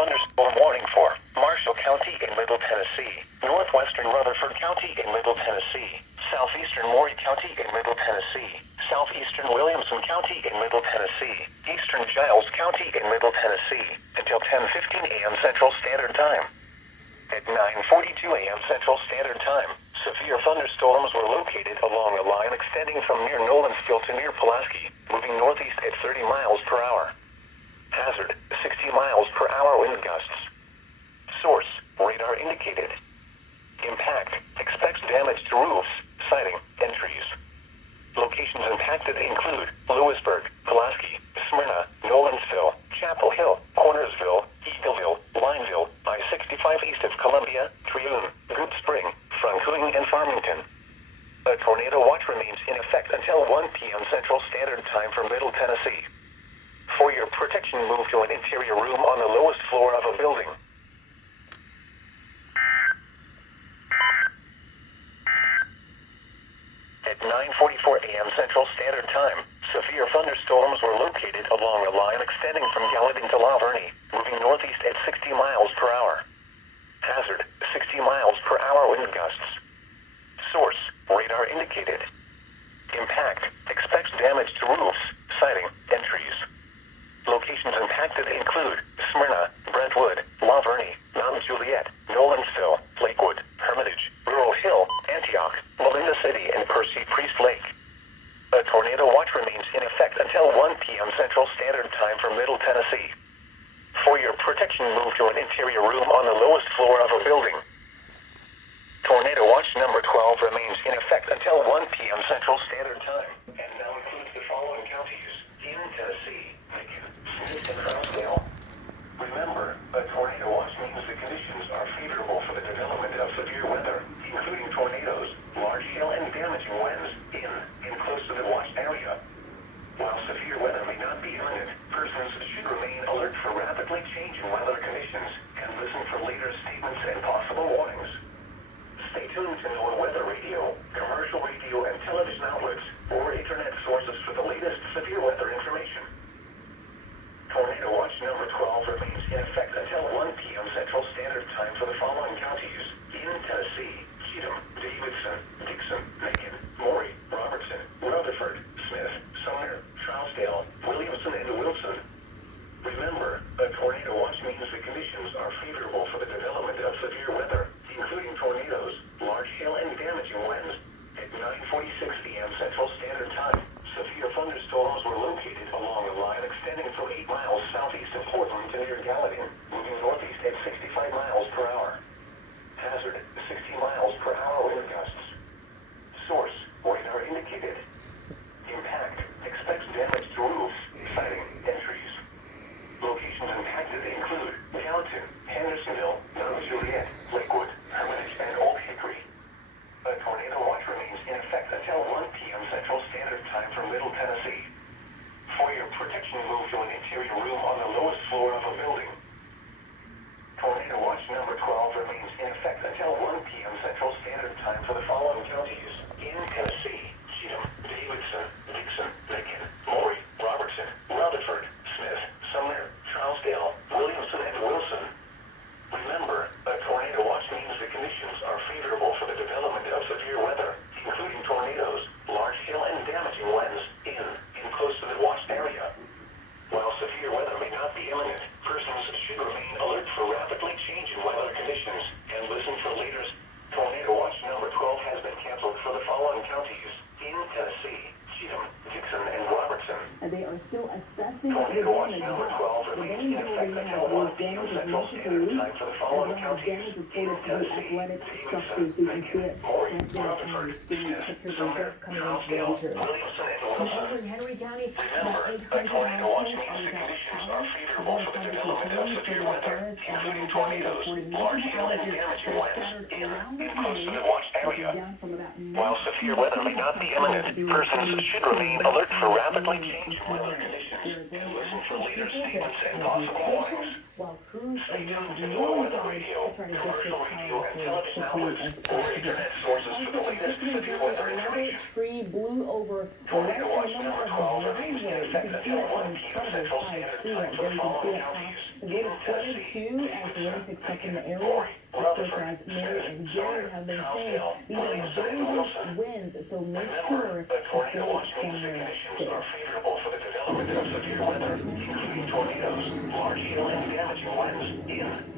thunderstorm warning for Marshall County in Middle Tennessee, northwestern Rutherford County in Middle Tennessee, southeastern Maury County in Middle Tennessee, southeastern Williamson County in Middle Tennessee, eastern Giles County in Middle Tennessee, until 10:15 a.m. Central Standard Time. At 9:42 a.m. Central Standard Time, severe thunderstorms were located along a line extending from near Nolensville to near Pulaski, moving northeast at 30 miles per hour. Hazard, 60 miles per hour wind gusts. Source, radar indicated. Impact, expects damage to roofs, siding, and trees. Locations impacted include Lewisburg, Pulaski, Smyrna, Nolensville, Chapel Hill, Cornersville, Eagleville, Lineville, I-65 east of Columbia, Trioon, Good Spring, Franklin, and Farmington. A tornado watch remains in effect until 1 p.m. Central Standard Time for Middle Tennessee. For your protection, move to an interior room on the lowest floor of a building. At 9:44 a.m. Central Standard Time, severe thunderstorms were located along a line extending from Gallatin to La Vernie, moving northeast at 60 miles per hour. Hazard, 60 miles per hour wind gusts. Source, radar indicated. Impact, expects damage to roofs, siding, and trees. Locations impacted include Smyrna, Brentwood, La Vernie, Mount Juliet, Nolensville, Lakewood, Hermitage, Rural Hill, Antioch, Melinda City, and Percy Priest Lake. A tornado watch remains in effect until 1 p.m. Central Standard Time for Middle Tennessee. For your protection, move to an interior room on the lowest floor of a building. Tornado watch number 12 remains in effect until 1 p.m. Central Standard Time, and now includes the following counties in Tennessee: Macon, Smith, and Trousdale. Remember, a tornado watch means the conditions are favorable for the development of severe weather, including tornadoes, large hail, and damaging winds in and close to the watched area. While severe weather may not be imminent, persons should remain alert for rapidly changing weather conditions and listen for later statements and possible warnings. Stay tuned to NOAA Weather Radio, commercial radio and television outlets, or internet sources for the latest severe weather information. Tornado watch number 12 remains in effect until 1 p.m. Central Standard Time for the following counties in Tennessee: Cheatham, Davidson, Dixon, Macon, Maury, Robertson, Rutherford, Smith, Sumner, Trousdale, Williamson, and Wilson. Remember, a tornado watch means the conditions are favorable for the development of severe weather, including tornadoes, large hail, and damaging winds. At 9:46 p.m. Central Standard Time, severe thunderstorms were located along a line extending from 8 miles southeast of Portland to near Gallatin, moving northeast at 65 miles per hour. Hazard, 60 miles per hour wind gusts. Source, radar indicated. Impact, expects damage to roofs, siding, and trees. Locations impacted include Gallatin, Hendersonville, Mount Juliet, Lakewood, Hermitage, and Old Hickory. A tornado watch remains in effect until 1 p.m. Central Standard Time for Middle Tennessee. For your protection, move to an interior room on the lowest floor of a building. Tornado watch number 12 remains in effect until 1 p.m. Central Standard Time for the following counties in Tennessee: Cheatham, Davidson, Dixon, Macon, Maury, Robertson, Rutherford, Smith, Sumner, Trousdale, Williamson, and Wilson. Remember, a tornado watch means the conditions are favorable for the development of severe weather, including tornadoes, large hail, and damaging winds in and close to the watched area. While severe weather may not be imminent, persons should remain alert for rapidly changing weather conditions and listen for later. Tornado watch number 12 has been canceled for the following counties in Tennessee: Cheatham, Dixon, and Robertson. And they are still assessing the Tornado watch damage. number 12 The remains main in effect building until has 1 roof p.m. damage of Central multiple Standard Time leaks, for the as following well as counties damage in reported to the Tennessee: athletic Davidson, structures. You can see Macon, it Maury, right there on Rutherford, your screen. These Smith, pictures are Sumner, just coming in Trousdale, later. Williamson, and In Wilson. over in Henry County, Remember, about a 800 tornado watch households are means the without conditions power. are The favorable Board of for the Public development of Utilities severe told weather, Paris and including Henry counties tornadoes, reporting large multiple hail, and outages damaging that are winds scattered in around the and close to country. the watched This is area. down from about While 19 severe weather may not be customers imminent, that they were persons reporting should who were remain without alert for power rapidly earlier changing this weather summer. They're going to ask their people to be patient while crews are working really hard to try to get your power restored as quickly as possible. Also, in Hickman County, another tree blew over right in the middle of a driveway. You can see that's an incredible size tree right there. You can see that path is a little flooded too as the rain picks up in the area. Of course, as Mary and Jared have been saying, these are dangerous winds, so make sure to stay somewhere safe.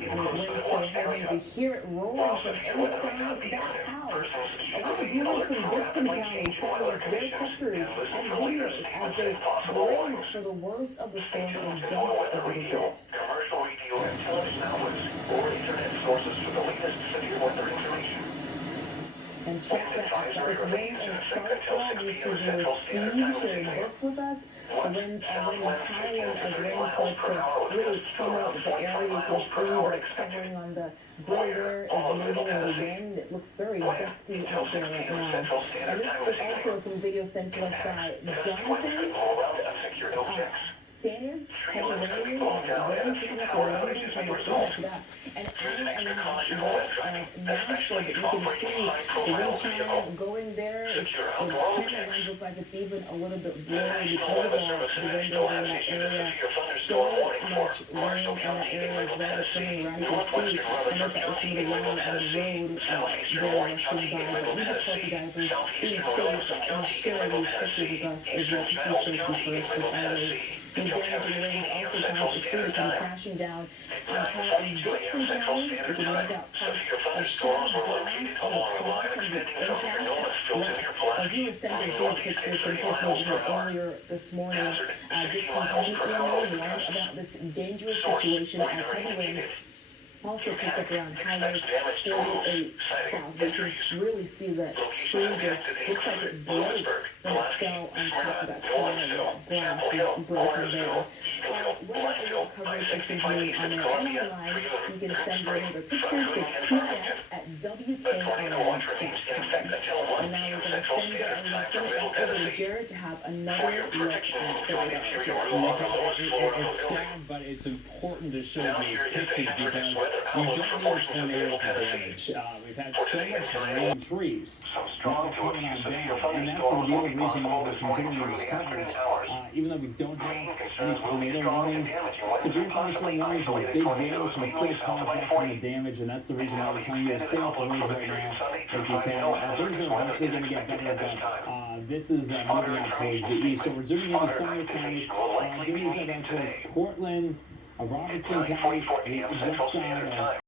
And with winds so heavy, you can hear it rolling from inside that house. A lot of viewers from Dixon County sending us their pictures and videos as they brace for the worst of the storm in just a little bit. Commercial radio and television outlets or internet sources for the latest severe weather information. And check that out. That was wind in Clarksville. Used to be Steve sharing this with us. The winds already howling as rain starts to really pummel the area. You can see the covering on the grill there is moving in the wind. It looks very gusty out there right now. And this is also some video sent to us by Jonathan. Santa's heavy rain, rain picking up in London, trying to see to that. And hour and a half west of Nashville, but you can see the wind chime going there. It's, the camera lens looks like it's even a little bit blurry because of all the wind over in that area. So much rain in that area as well. Turning around, you can see, I know that was some of the water on the road there rushing by, but we just hope you guys are being safe and sharing these pictures with us as well. Keep safety first, as always. These damaging winds also caused a tree to come crashing down on a car in Dixon County. You can make out parts of shattered glass on the car from the impact. A viewer sent us these pictures from his neighborhood earlier this morning. Dixon County EMA warned about this dangerous situation as heavy winds also picked up around Highway 48 South. You can really see that tree just looks like it broke when it fell on top of that car, and the glass is broken there. Weather alert coverage is continuing on our online. You can send your weather pictures to EAS at WKRN.com. And now we're going to send it over to Jared to have another look at the radar. It's sad, but it's important to show these pictures because we don't need a tornado for damage. We've had so much rain, trees coming on down, and that's the real reason why we're continuing this coverage. Even though we don't have any tornado warnings, severe thunderstorm warnings or big wind can still cause that kind of damage, and that's the reason why we're telling you to stay off the roads right now if you can. Things are eventually going to get better, but this is moving out towards the east. So we're zooming into Sumner County, moving out towards Portland, Robertson County, the west side of